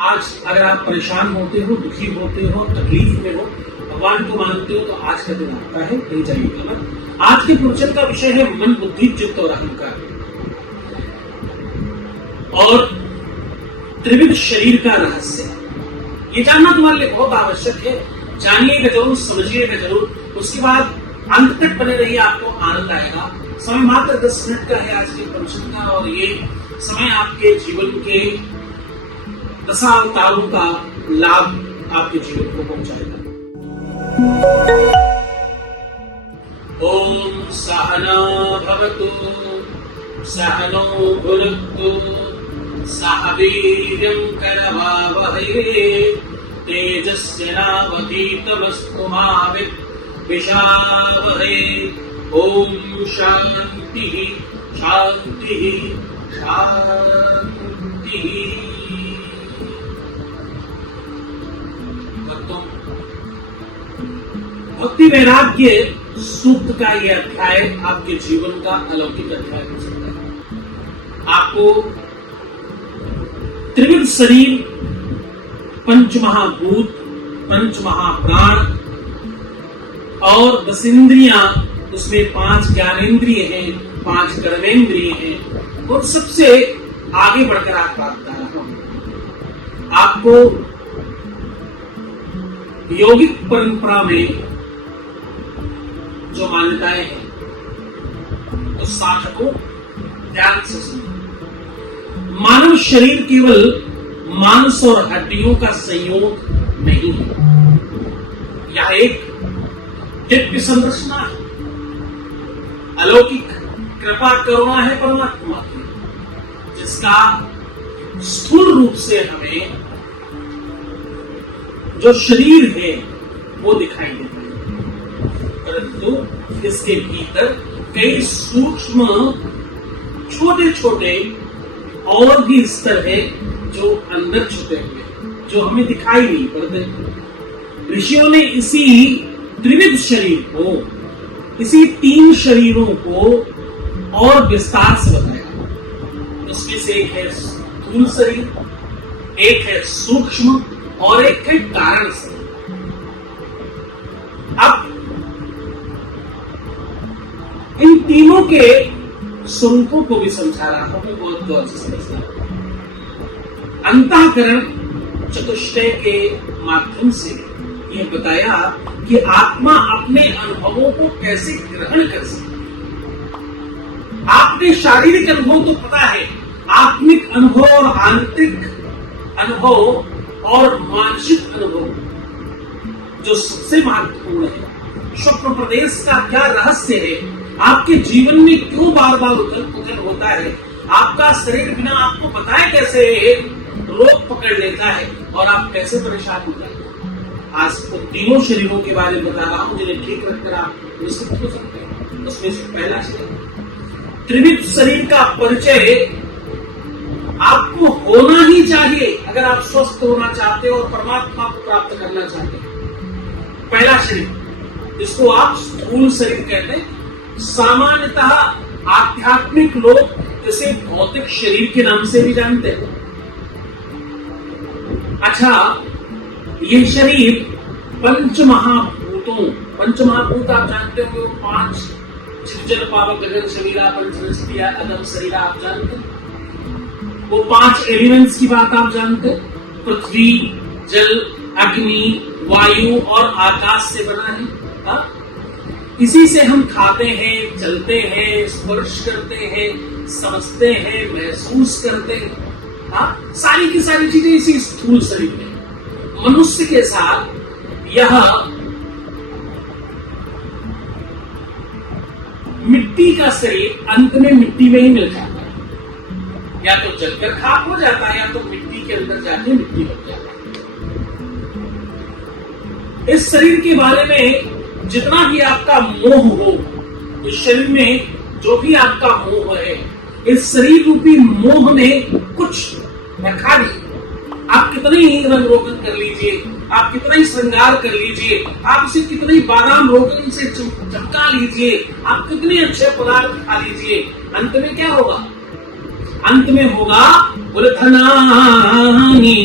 आज अगर आप परेशान होते हो, दुखी होते हो, तकलीफ में हो, भगवान को मानते हो, तो आज का दिन आपका है, नहीं जाइएगा मत। आज के प्रवचन का विषय है मन, बुद्धि, चित्त और अहंकार और त्रिविध शरीर का रहस्य। ये जानना तुम्हारे लिए बहुत आवश्यक है। जानिएगा जरूर, समझिएगा जरूर, उसके बाद अंत तक बने रहिए, आपको आनंद आएगा। समय मात्र 10 मिनट का है आज के प्रवचन का, और ये समय आपके जीवन के दशावतारों का लाभ आपके जीवन को पहुंचाएगा। ओम सहना भवतु सहनो भुनक्तु सह वीर्यं करवावहै तेजस्य नावधीतमस्तु मा विद्विषावहै। ओम शांति शांति शांति। भक्ति वैराग्य सूक्त का यह अध्याय आपके जीवन का अलौकिक अध्याय हो सकता है। आपको त्रिविध शरीर, पंच महाभूत, पंच महाप्राण और 10 इंद्रियां, उसमें 5 ज्ञानेंद्रिय हैं, 5 कर्मेंद्रिय हैं, और सबसे आगे बढ़कर आपको बता रहा हूं। आपको योगिक परंपरा में जो मान्यताएं हैं, तो साधकों ध्यान से सुनो। मानव शरीर केवल मांस और हड्डियों का संयोग नहीं है, यह एक दिव्य संरचना है, अलौकिक कृपा करुणा है परमात्मा की, जिसका स्थूल रूप से हमें जो शरीर है वो दिखाई देता है, परंतु इसके भीतर कई सूक्ष्म छोटे छोटे और भी स्तर है जो अंदर छुपे हुए, जो हमें दिखाई नहीं पड़ते। ऋषियों ने इसी त्रिविध शरीर को, इसी 3 शरीरों को और विस्तार से बताया। उसमें से एक है स्थूल शरीर, एक है सूक्ष्म और एक है कारण शरीर। अब इन तीनों के स्वरूपों को भी समझा रहा हूं, बहुत गौर से समझना। अंतःकरण चतुष्टय के माध्यम से यह बताया कि आत्मा अपने अनुभवों को कैसे ग्रहण कर सकती है। आपने शारीरिक अनुभव तो पता है, आत्मिक अनुभव और आंतरिक अनुभव और मानसिक अनुभव जो सबसे महत्वपूर्ण है। स्वप्न प्रदेश का क्या रहस्य है, आपके जीवन में क्यों बार बार उथल पुथल होता है, आपका शरीर बिना आपको बताए कैसे रोग पकड़ लेता है और आप कैसे परेशान हो जाते हैं। आज तो तीनों शरीरों के बारे में बता रहा हूं, जिन्हें ठीक रखकर आप विस्तृत हो सकते हैं। उसमें से पहला शरीर, त्रिविध शरीर का परिचय आपको होना ही चाहिए अगर आप स्वस्थ होना चाहते हो और परमात्मा को प्राप्त करना चाहते हैं। पहला शरीर, जिसको आप स्थूल शरीर कहते हैं, सामान्यतः आध्यात्मिक लोग इसे भौतिक शरीर के नाम से भी जानते हैं। अच्छा, ये शरीर पंच महाभूत आप जानते हो, 5 जल पावक गगन शरीरा पंचमस्तिया अदम शरीरा आप जानते हैं। वो 5 एलिमेंट्स की बात आप जानते हैं, पृथ्वी, जल, अग्नि, वायु और आकाश से बना है। इसी से हम खाते हैं, चलते हैं, स्पर्श करते हैं, समझते हैं, महसूस करते हैं। सारी की सारी चीजें इसी स्थूल शरीर में। मनुष्य के साथ यह मिट्टी का शरीर अंत में मिट्टी में ही मिल जाता है, या तो जलकर खाक हो जाता है, या तो मिट्टी के अंदर जाके मिट्टी बन जाता है। इस शरीर के बारे में जितना भी आपका मोह हो, इस शरीर में जो भी आपका मोह है, इस शरीर रूपी मोह ने कुछ रखा नहीं। आप कितने ही रंग रोगन कर लीजिए, आप कितना ही श्रृंगार कर लीजिए, आप इसे कितने ही बादाम रोगन से चमका लीजिए, आप कितने अच्छे पदार्थ खा लीजिए, अंत में क्या होगा? अंत में होगा उल्थनानि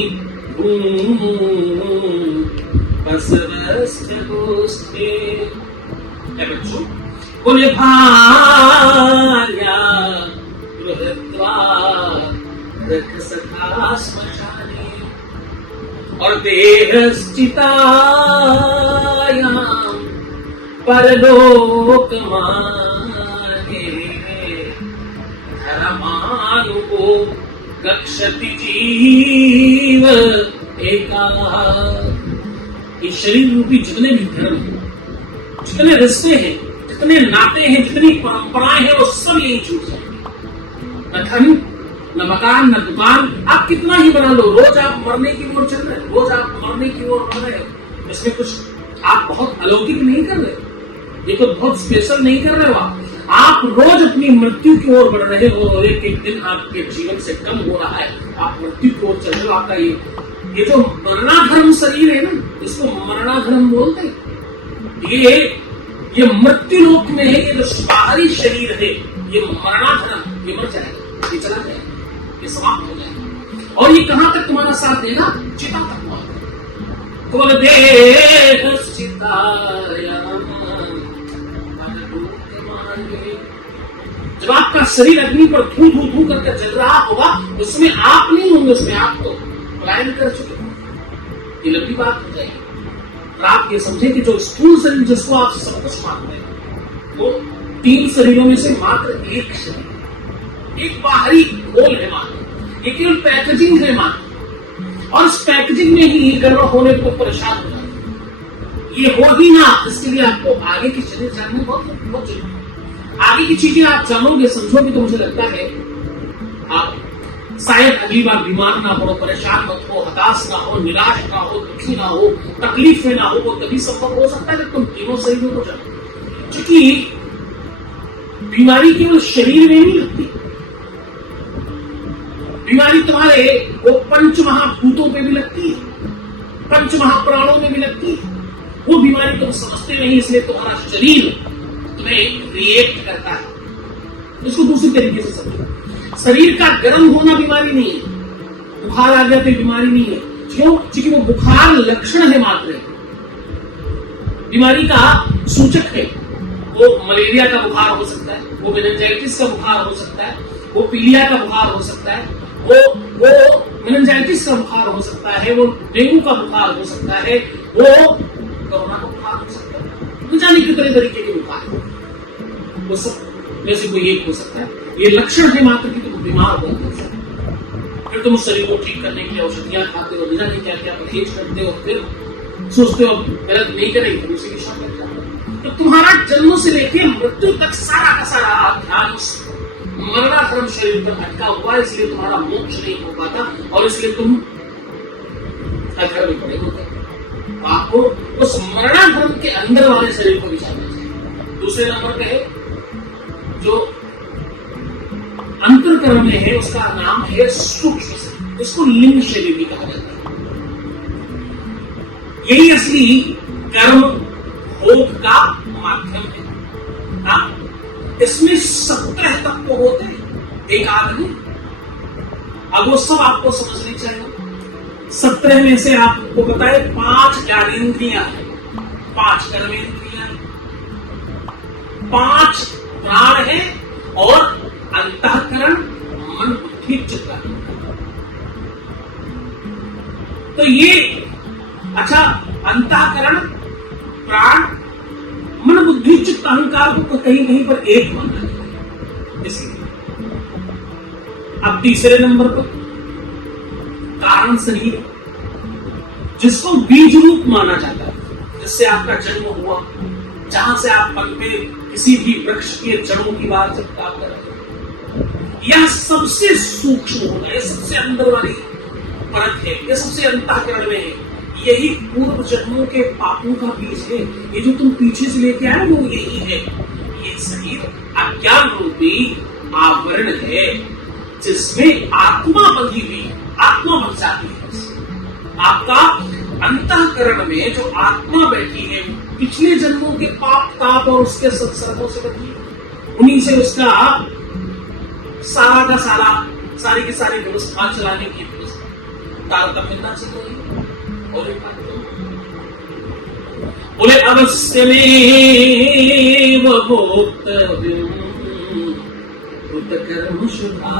स्थे। बच्चों, बोले भार्या गृहत्वा रख सखा श्मशाने और देहश्चितायां परलोक माने धर्मानुको गच्छति जीव एका। ये शरीर रूपी जितने भी धर्म हैं, जितने रिश्ते हैं, जितने नाते हैं, जितनी परंपराएं हैं, वो सब यही छूट जाएंगे। न धन, न मकान, न दुकान, आप कितना ही बना लो, रोज आप मरने की ओर चल रहे, रोज आप मरने की ओर बढ़ रहे हो। इसमें कुछ आप बहुत अलौकिक नहीं कर रहे, ये तो बहुत स्पेशल नहीं कर रहे हो। आप रोज अपनी मृत्यु की ओर बढ़ रहे हो और एक एक दिन आपके जीवन से कम हो रहा है, आप मृत्यु की ओर चल रहे हो। आपका ये जो मरणाधर्म शरीर है ना, इसको मरणाधर्म बोलते हैं। ये मृत्यु लोक में है, ये जो बाहरी शरीर है, ये मरणाधर्म, ये मर जाएगा, ये चला जाएगा, ये समाप्त हो जाएगा। और ये कहां तक तुम्हारा साथ देगा? चिता तक। जब आपका शरीर अग्नि पर धू धू धू करके जल रहा होगा, उसमें आप नहीं होंगे, उसमें आप तो पलायन कर चुके हैं। ये लंबी बात हो जाएगी। और आप ये समझे कि जो स्थूल शरीर जिसको आप सब कुछ मानते हैं, वो 3 शरीरों में से मात्र एक शरीर, एक बाहरी होल है मात्र, ये केवल पैकेजिंग है मात्र। और इस पैकेजिंग में ही गर्भ होने को परेशान हो जाते। ये हो ही ना, इसके लिए आपको आगे की चीजें जाननी बहुत जरूरी है। आगे की चीजें आप जानोगे, समझोगे, तो मुझे लगता है आप शायद अगली बार बीमार ना हो, परेशान मत हो, हताश ना हो, निराश ना हो, दुखी ना हो, तकलीफ में ना हो। वो तभी संभव हो सकता है जब तुम तीनों शरीरों को जानो। क्योंकि बीमारी केवल शरीर में नहीं लगती, बीमारी तुम्हारे वो 5 महाभूतों पे भी लगती है, 5 महाप्राणों में भी लगती है। वो बीमारी तुम समझते नहीं, इसलिए तुम्हारा शरीर तुम्हें रिएक्ट करता है। इसको दूसरी तरीके से समझो, शरीर का गर्म होना बीमारी नहीं है, बुखार आ गया तो बीमारी नहीं है। क्यों? क्योंकि वो बुखार लक्षण है मात्र, बीमारी का सूचक है। वो मलेरिया का बुखार हो सकता है, वो मेनिंजाइटिस का बुखार हो सकता है, वो पीलिया का बुखार हो सकता है, वो मेनिंजाइटिस का बुखार हो सकता है, वो डेंगू का बुखार हो सकता है, वो कोरोना का बुखार हो सकता है, न जाने कितने तरीके के बुखार, वो सब में से कोई एक हो सकता है। ये लक्षण है मात्र कि तुम बीमार हो, फिर तुम उस शरीर को ठीक करने के लिए औषधियां खाते हो, न जाने क्या क्या परहेज करते हो, फिर सोचते हो गलत नहीं करेंगे, फिर उसी विषय में जाते हो। तो तुम्हारा जन्म से लेकर मृत्यु तक सारा का सारा ध्यान मरणाधर्म शरीर पर अटका हुआ, इसलिए तुम्हारा मोक्ष नहीं हो पाता और इसलिए तुम अधर्म में पड़े होते। आपको उस मरणाधर्म के अंदर वाले शरीर को विचारना चाहिए। दूसरे नंबर पे है जो अंतरकर्म में है, उसका नाम है सूक्ष्म शरीर, इसको लिंग शरीर भी कहा जाता है। यही असली कर्म भोग का माध्यम है। इसमें 17 तत्व होते हैं, एक आदमी। अब वो सब आपको समझनी चाहिए। 17 में से आपको पता है 5 ज्ञानेंद्रियां हैं, 5 कर्मेंद्रियां, 5 प्राण है और अंतःकरण, मन, बुद्धि, चित्त। तो ये अच्छा, अंतःकरण, प्राण, मन, बुद्धि, चित्त, अहंकार को कहीं कहीं पर एक माना जाता है। इसलिए अब तीसरे नंबर पर कारण शरीर, जिसको बीज रूप माना जाता है, जिससे आपका जन्म हुआ, जहां से आप पनपे, किसी भी वृक्ष के जड़ों की बात जब प्राप्त कर रहे, यह सबसे सूक्ष्म होता है, सबसे अंदर वाली परत है, यह सबसे अंतःकरण में है। यही पूर्व जन्मों के पापों का बीज है। ये जो तुम पीछे से लेके आए वो यही है। ये शरीर अज्ञान रूपी आवरण है, जिसमें आत्मा बंधी हुई, आत्मा बन जाती है। आपका अंतःकरण में जो आत्मा बैठी है, पिछले जन्मों के पाप ताप और उसके संसर्गों से बची, उन्हीं से उसका सारा का सारा, सारी की सारी व्यवस्था चलाने की व्यवस्था तारतम्य मिलना चाहिए। और बोले अवश्य में भोक्तव्यम कर्म शुभा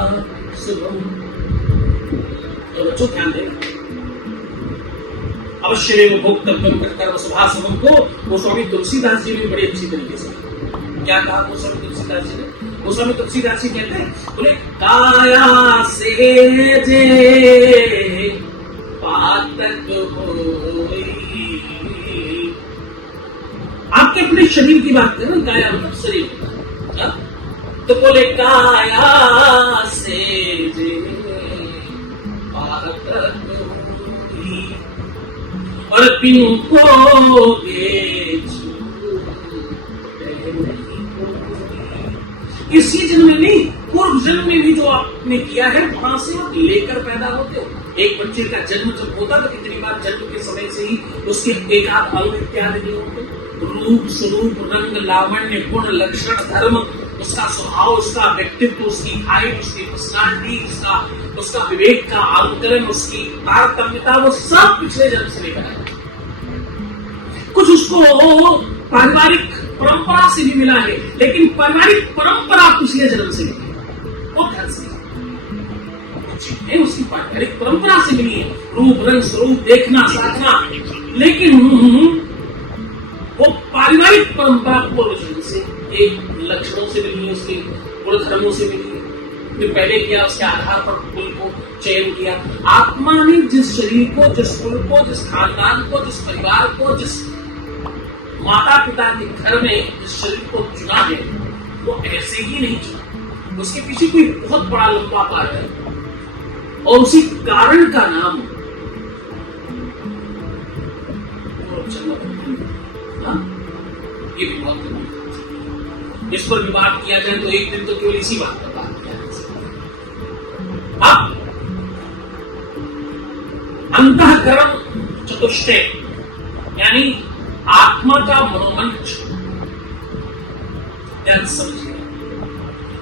शुभम। तो बच्चों ध्यान देना, अवश्य में भोक्तव्यम कर्म शुभा शुभम को वो स्वामी तुलसीदास जी ने बड़ी अच्छी तरीके से क्या कहा। वो स्वामी तुलसीदास जी ने, वो स्वामी तुलसीदास जी कहते हैं, बोले काया से जे पातक होई। आपके अपने शरीर की बात करें, काया मतलब शरीर, तो बोले काया से जे पातक होई और पिन को इसी जन्म में नहीं, पूर्व जन्म में भी जो आपने किया है वहां से आप लेकर पैदा होते हो। एक बच्चे का जन्म जब होता तो कितनी बार जन्म के समय से ही उसके एक आध अंग इत्यादि नहीं होते, रूप स्वरूप रंग लावण्य गुण लक्षण धर्म, उसका स्वभाव, उसका व्यक्तित्व, उसकी हाइट, उसकी पर्सनालिटी, उसका विवेक का आंकलन, उसकी तारतम्यता, वो सब पिछले जन्म से लेकर आए। कुछ उसको पारिवारिक परंपरा से भी मिला है, लेकिन पारिवारिक परंपरा पिछले जन्म से मिली है, वो घर से है, उसकी पारिवारिक परंपरा से मिली है, रूप रंग स्वरूप देखना साधना, लेकिन वो पारिवारिक परंपरा पूर्व जन्म से एक लक्षणों से मिली है, उसके गुण धर्मों से मिली है, जो पहले किया उसके आधार पर कुल को चयन किया। आत्मा ने जिस शरीर को, जिस कुल को, जिस खानदान को, जिस परिवार को, जिस माता पिता के घर में जिस शरीर को चुना है, वो ऐसे ही नहीं चुना, उसके पीछे कोई बहुत बड़ा लंबा कारण है, और उसी कारण का नाम ये भी बहुत जरूरी। इस पर भी बात किया जाए तो एक दिन तो केवल इसी बात पर बात किया जा सकता है। अंतःकरण चतुष्टय यानी आत्मा का मनोमंच, ध्यान समझिए।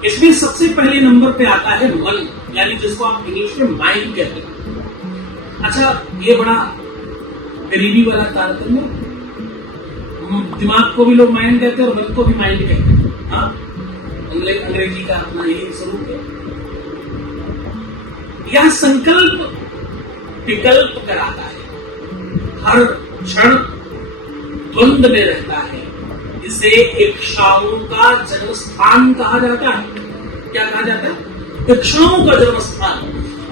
इसमें सबसे पहले नंबर पे आता है मन, यानी जिसको आप इंग्लिश में माइंड कहते हैं। अच्छा, ये बड़ा गरीबी वाला तारतम्य है। दिमाग को भी लोग माइंड कहते हैं और मन को भी माइंड कहते हैं। हाँ, अंग्रेजी का अपना यही स्वरूप है। यह संकल्प विकल्प कराता है, हर क्षण द्वंद में रहता है। इसे इच्छाओं का जन्म स्थान कहा जाता है। क्या कहा जाता है? इच्छाओं का जन्म स्थान।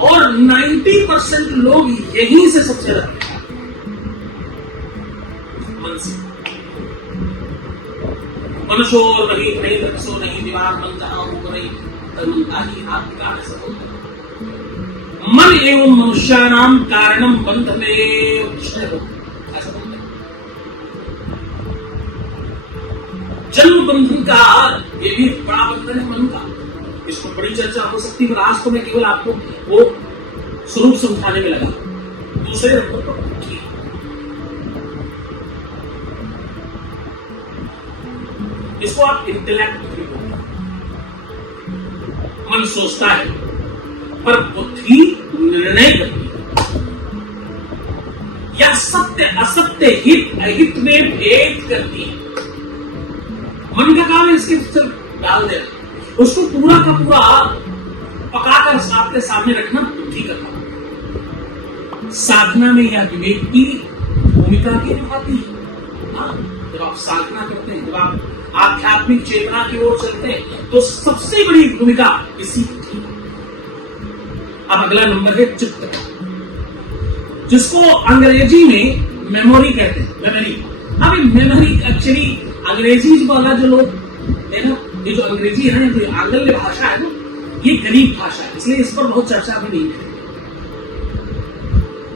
और 90% लोग यहीं से सबसे रहते हैं, मन से। मनुष्यो नहीं नहीं रक्षो नहीं दीवार मन जहां हो नहीं तरुणता ही हाथ का सब होता है। मन एवं मनुष्यानाम कारणम बंध में विषय हो, ऐसा बोलते हैं। जन्म बंधन का ये भी बड़ा बंधन है मन का। इसको बड़ी चर्चा हो सकती है, आज तो मैं केवल आपको वो स्वरूप समझाने में लगा। दूसरे नंबर पर इसको आप इंटेलेक्ट भी बोलते हैं। मन सोचता है पर बुद्धि निर्णय करती है, या सत्य असत्य हित अहित में भेद करती है। मन का काम है इसके डाल देना, उसको पूरा का पूरा पकाकर आपके सामने रखना बुद्धि का काम। साधना में यह विवेक की भूमिका भी निभाती है। जब आप साधना करते हैं, जब आप आध्यात्मिक चेतना की ओर चलते हैं, तो सबसे बड़ी भूमिका इसी की। अब अगला नंबर है चित्त, जिसको अंग्रेजी में मेमोरी कहते हैं। मेमोरी, अब मेमोरी एक्चुअली अंग्रेजी वाला जो लोग है ना, ये जो अंग्रेजी है ना, जो आंग्ल भाषा है ना, ये गरीब भाषा है, इसलिए इस पर बहुत चर्चा भी नहीं है।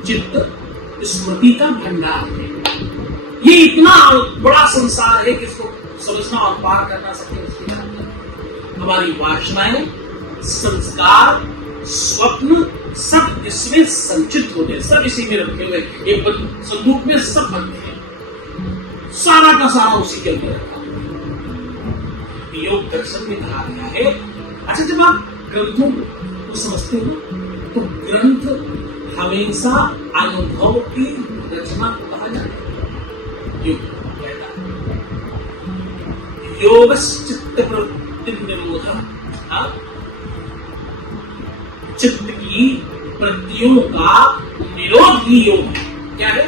चित्त स्मृति का भंडार है। ये इतना बड़ा संसार है कि इसको समझना और पार करना सके उसकी जानकारी। हमारी वासनाएं, संस्कार, स्वप्न सब इसमें संचित होते हैं, सब इसी में रखे हुए। एक संदूक में सब बनते हैं, सारा का सारा उसी के अंदर रखा। योग दर्शन में कहा गया है। अच्छा, जब आप ग्रंथों को समझते हो तो ग्रंथ हमेशा अनुभव की रचना को कहा जाता है। योगश्चित्त प्रवृत्ति निरोध, चित्त की वृत्तियों का निरोध ही योग है। क्या है?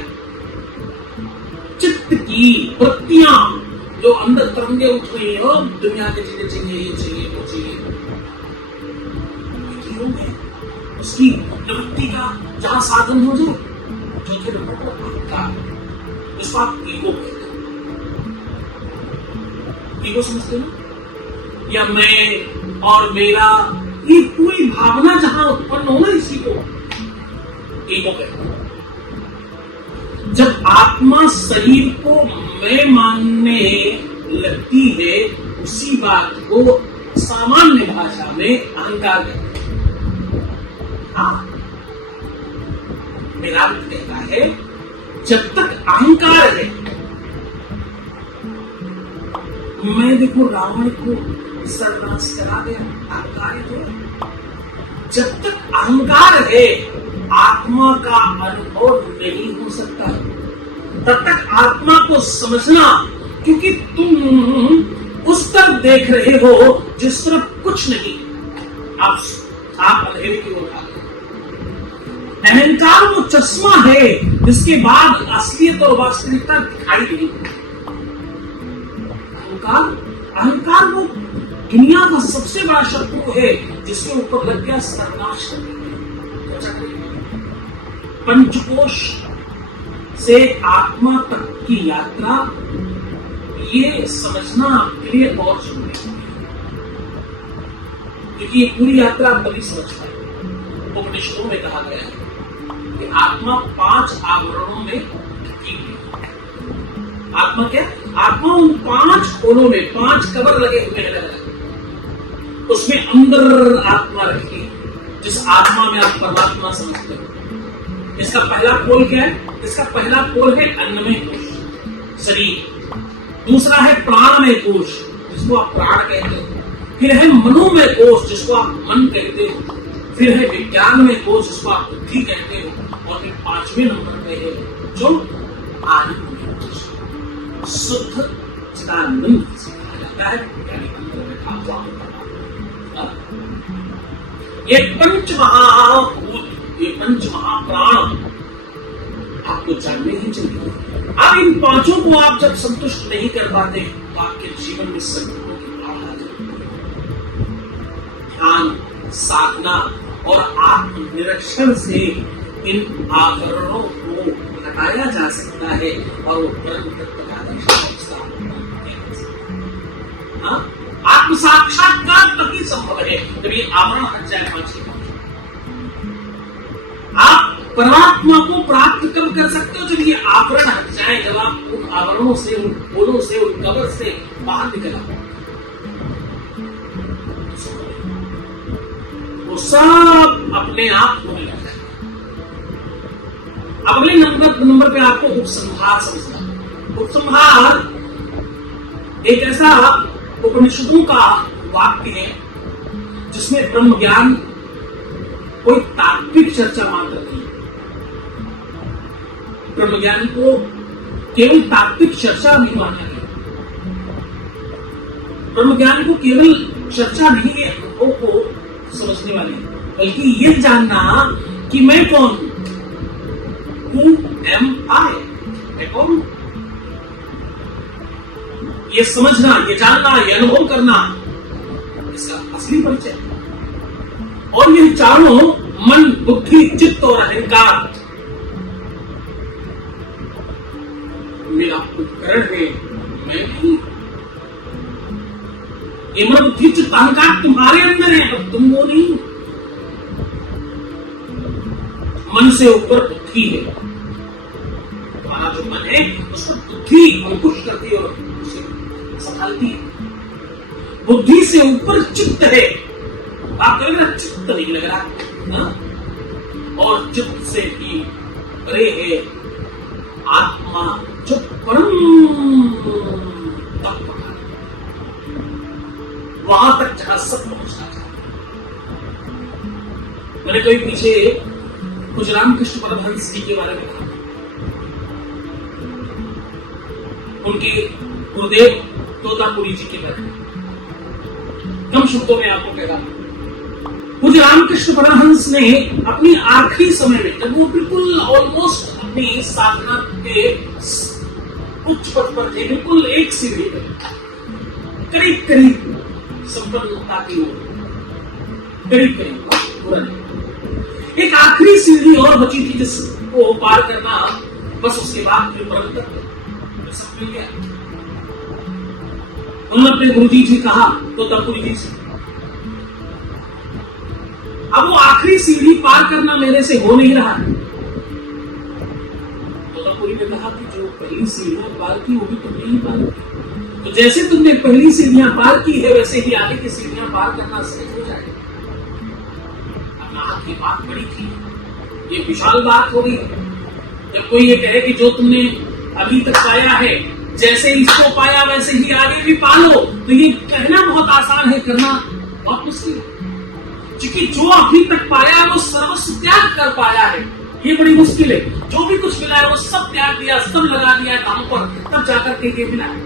चित्त की वृत्तियां जो अंदर तरंगे उठ रही हो, दुनिया के चीजें चाहिए, ये चाहिए, वो चाहिए, योग है। उसकी निवृत्ति का जहां साधन हो जाए, चौथे नंबर पर अहंकार, इसको आप ईगो कहते हैं। ईगो समझते हो? या मैं और मेरा, ये पूरी भावना जहां उत्पन्न हो ना, इसी को ईगो कहते हैं। जब आत्मा शरीर को मैं मानने लगती है, उसी बात को सामान्य भाषा में अहंकार कहते हैं। वेदांत कहता है जब तक अहंकार है, मैं देखो रावण को सर्वनाश करा गया, अहंकार है। जब तक अहंकार है, आत्मा का अनुभव नहीं हो सकता। तब तक आत्मा को समझना, क्योंकि तुम उस तरफ देख रहे हो जिस तरफ कुछ नहीं, आप अंधेरे की ओर आ गए। अहंकार वो चश्मा है जिसके बाद असलियत और वास्तविकता दिखाई नहीं। अहंकार वो दुनिया का सबसे बड़ा शत्रु है जिसके ऊपर लग गया सर्वनाश करने। पंचकोश से आत्मा तक की यात्रा, ये समझना आपके लिए बहुत जरूरी है, क्योंकि ये पूरी यात्रा आप तभी समझ पाए। उपनिषदों में कहा गया है कि आत्मा 5 आवरणों में ढकी है। आत्मा क्या? आत्मा उन 5 खोलों में 5 कवर लगे हुए हैं, उसमें अंदर आत्मा रखी है, जिस आत्मा में आप परमात्मा समझते हो। इसका पहला खोल क्या है? इसका पहला खोल है अन्नमय कोश, शरीर। दूसरा है प्राणमय कोश, जिसको आप प्राण कहते हो। फिर है मनोमय कोश, जिसको आप मन कहते हो। फिर है विज्ञानमय कोश, जिसको आप बुद्धि कहते हो। और फिर 5वें नंबर पे है जो आनंदमय कोश, शुद्ध चिदानंद जिसे कहा जाता है। ये पंच महाभूत, ये पंच महाप्राण आपको जानने ही चाहिए। अब इन 5 को आप जब संतुष्ट नहीं कर पाते, तो आपके जीवन में संकटों की बाढ़ आ जाती है। ध्यान, साधना और आत्मनिरीक्षण से इन आवरणों को हटाया जा सकता है और वो परम तत्व का दर्शन होता है। आत्म साक्षात्कार तभी संभव है जब ये आवरण हट जाए। आप परमात्मा को प्राप्त कब कर सकते हो? जब ये आवरण हट जाए, जब आप उन आवरणों से, उन खोलों से, उन कवर से बाहर निकल आओ। वो सब अपने आप होने लग जाए। अगले नंबर पे आपको उपसंहार समझना। उपसंहार एक ऐसा उपनिषदों का वाक्य है जिसमें ब्रह्म ज्ञान कोई तात्विक चर्चा मात्र नहीं। ब्रह्म ज्ञान को केवल तात्विक चर्चा नहीं माना गया। ब्रह्म ज्ञान को केवल चर्चा नहीं है अनुभव को समझने वाले, बल्कि ये जानना कि मैं कौन हूं। Who am I? मैं कौन हूं? ये समझना, ये जानना, ये अनुभव करना, इसका असली परिचय। और ये चारों मन, बुद्धि, चित्त और अहंकार मेरा उपकरण है, मैं नहीं। ये मन, बुद्धि, चित्त, अहंकार तुम्हारे अंदर है, अब तुम वो नहीं। मन से ऊपर बुद्धि है। तुम्हारा जो मन है उसको बुद्धि अंकुश करती है और उसे संभालती है। बुद्धि से ऊपर चित्त है। आप कहेंगे ना चित्त नहीं लग रहा, और चित्त से भी परे है आत्मा, जो परम तत्व है, वहां तक जहां सब पहुंचना चाहता। मैंने कभी पीछे कुछ रामकृष्ण परमहंस जी के बारे में कहा। उनके गुरुदेव तोतापुरी जी के घर। कम शब्दों में आपको कहता हूं, पूज्य रामकृष्ण परमहंस ने अपनी आखिरी समय में, जब वो बिल्कुल ऑलमोस्ट अपनी साधना के उच्च पद पर थे, बिल्कुल एक सीढ़ी पर, करीब करीब संपन्नता की ओर, करीब करीब पूरा नहीं, एक आखिरी सीढ़ी और बची थी जिसको पार करना, बस उसके बाद फिर परम तक सब मिल गया। उन्होंने अपने गुरुजी से कहा, तोतापुरी जी से, अब वो आखिरी सीढ़ी पार करना मेरे से हो नहीं रहा है। तोतापुरी ने कहा कि जो पहली सीढ़ियां पार की होगी तुमने ही पार की, तो जैसे तुमने पहली सीढ़ियां पार की है वैसे ही आगे की सीढ़ियां पार करना सहज हो जाएगा। अब की बात बड़ी थी, ये विशाल बात हो गई। जब कोई ये कहे कि जो तुमने अभी तक पाया है, जैसे इसको पाया वैसे ही आगे भी पालो, तो ये कहना बहुत आसान है, करना बहुत मुश्किल है। क्योंकि जो अभी तक पाया वो सर्वस्व त्याग कर पाया है, ये बड़ी मुश्किल है। जो भी कुछ मिला है वो सब त्याग दिया, सब लगा दिया है काम पर, तब जाकर के ये मिला है।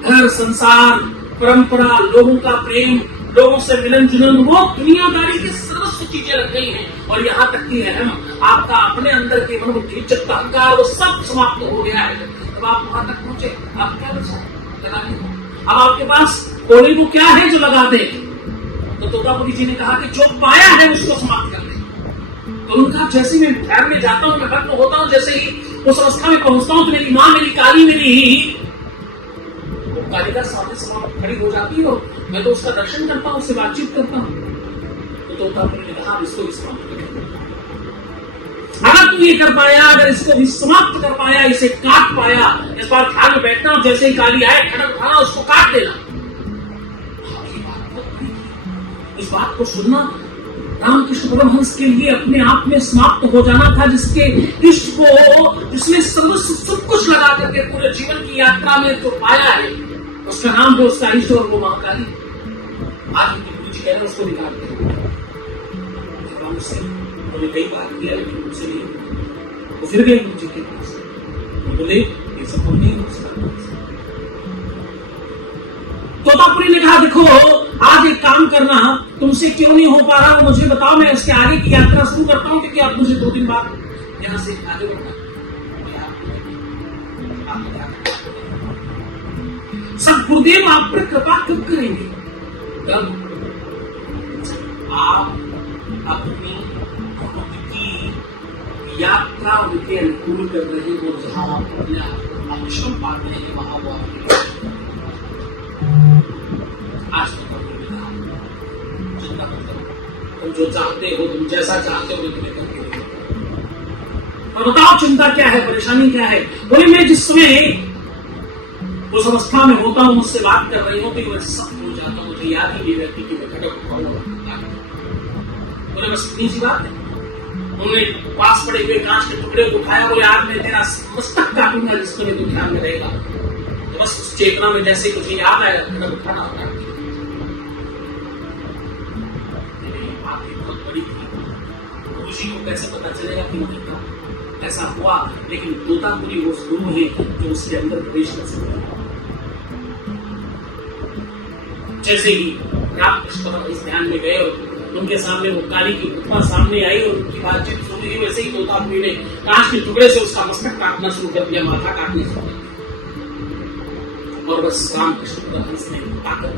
घर, संसार, परंपरा, लोगों का प्रेम, लोगों से मिलन जुलन, वो दुनियादारी की सर्वस्व चीजें लग गई हैं। और यहाँ तक की है आपका अपने अंदर के मन बुद्धि, चित्त, अहंकार, वो सब समाप्त हो गया है। जब आप वहां तक पहुंचे, आप क्या लगा दें? अब आपके पास कोड़ी को क्या है जो लगा दे? तो तोतापुरी जी ने कहा कि जो पाया है उसको समाप्त कर दे। तो उनका जैसे मैं ध्यान में जाता हूं, मैं भक्त होता हूं, जैसे ही उस अवस्था में पहुंचता हूं तो मेरी मां, मेरी काली, मेरी कालिका सामने समाप्त खड़ी हो जाती है और मैं तो उसका दर्शन करता हूं, उससे बातचीत करता हूं। तो तोतापुरी ने कहा, इसको भी समाप्त कर। अगर तू ये कर पाया, अगर इसको भी समाप्त कर पाया, इसे काट पाया, इस बार ध्यान में बैठना और जैसे ही काली आए खड़क उठाना, उसको काट देना। इस बात को सुनना रामकृष्ण परमहंस के लिए अपने आप में समाप्त हो जाना था, जिसके इष्ट को, जिसने सर्वस्व सब कुछ लगा करके पूरे जीवन की यात्रा में जो पाया है, उसका नाम है उसका इष्ट और वो महाकाली। आज उनके गुरु जी कह रहे हैं उसको निकाल दे। उन्होंने कई बार किया लेकिन मुझसे नहीं। वो फिर गए गुरु जी के पास, बोले ये सब नहीं हो सकता। तोतापुरी ने कहा, देखो आज एक काम करना, तुमसे क्यों नहीं हो पा रहा वो मुझे बताओ, मैं इसके आगे की यात्रा शुरू करता हूं, क्योंकि आप मुझे 2 दिन बाद यहां से आगे बढ़ना। सब गुरुदेव आप पर कृपा कब करेंगे? कब आप अपनी खुद की यात्रा उनके अनुकूल कर रहे हो, जहां आप अपना अक्षम पाते हैं वहां वो आपके आज तुम जो चाहते हो, तुम जैसा चाहते हो तुम्हें करके देखो। और बताओ चिंता क्या है, परेशानी क्या है? बोले मैं जिस समय उस अवस्था में होता हूं, मुझसे बात कर रही होती, मैं सब भूल जाता हूं, मुझे याद ही नहीं रहती कि मैं खटक बोले बस इतनी सी बात है। उन्होंने पास पड़े हुए कांच के टुकड़े को उठाया, बोले आज मैं तेरा मस्तक काटूंगा जिस पर तू ध्यान में रहेगा। तो बस उस चेतना में जैसे मुझे याद आया, खटक उठाना होगा। खुशी को कैसे पता चलेगा कि नहीं ऐसा हुआ, लेकिन तोतापुरी वो गुरु है जो उसके अंदर प्रवेश कर सकता है। जैसे ही रामकृष्ण परमहंस ध्यान में गए और उनके सामने वो काली की प्रतिमा सामने आई और उनकी बातचीत सुनी, वैसे ही तोतापुरी ने कांच के टुकड़े से उसका मस्तक काटना शुरू कर दिया, माथा काटने शुरू कर दिया। और बस रामकृष्ण परमहंस ने ताकत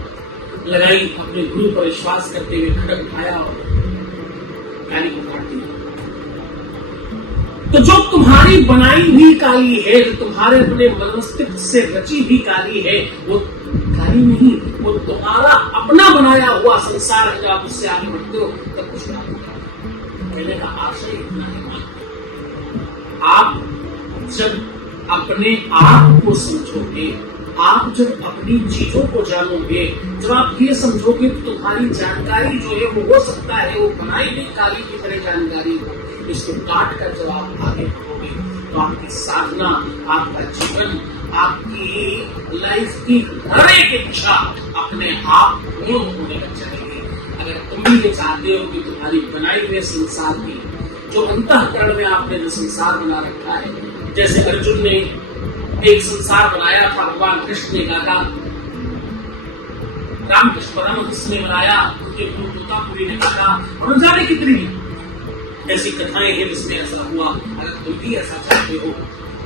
लगाई, अपने गुरु पर विश्वास करते हुए खड़क उठाया और काली को काट दिया। तो जो तुम्हारी बनाई हुई काली है, जो तुम्हारे अपने मस्तिष्क से रची हुई काली है, वो काली नहीं, वो तुम्हारा अपना बनाया हुआ संसार है। जब आप उससे आगे बढ़ते हो तब कुछ नहीं होता। कहने का आशय इतना है, आप जब अपने आप को समझोगे, आप जब अपनी चीजों को जानोगे, जब आप ये समझोगे तो तुम्हारी जानकारी जो है वो हो सकता है वो बनाई हुई काली की तरह जानकारी हो। इसको काट कर जब आप आगे बढ़ोगे तो आपकी साधना, आपका जीवन, आपकी लाइफ की हर एक इच्छा अपने आप पूर्ण होने लग जाएगी। अगर तुम भी ये चाहते हो कि तुम्हारी बनाई हुए संसार की जो अंतःकरण में आपने जो संसार बना रखा है, जैसे अर्जुन ने एक संसार बनाया था, भगवान कृष्ण ने कहा रामकृष्ण परमहंस ने बनाया, उनके गुरु तोतापुरी ने कहा, और न जाने कितनी ऐसी कथाएं हैं जिसमें ऐसा हुआ। अगर तुम भी ऐसा चाहते हो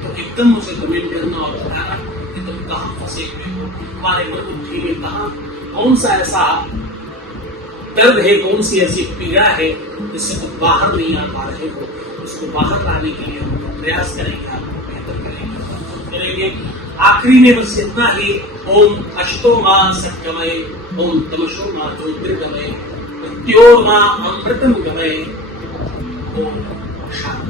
तो एकदम मुझे कमेंट करना और बताना कि तुम कहाँ फंसे हुए हो, तुम्हारे मन बुद्धि में कहाँ कौन सा ऐसा दर्द है, कौन सी ऐसी पीड़ा है जिससे तुम बाहर नहीं आ पा रहे हो। उसको बाहर लाने के लिए हम प्रयास करेंगे, आपको बेहतर करेंगे। आखिरी में बस इतना ही, ओम अष्टो मा सत्यमय, ओम तमसो मा ज्योतिर्गमय, मृत्योर्मा अमृतम गमय, ओम शांति।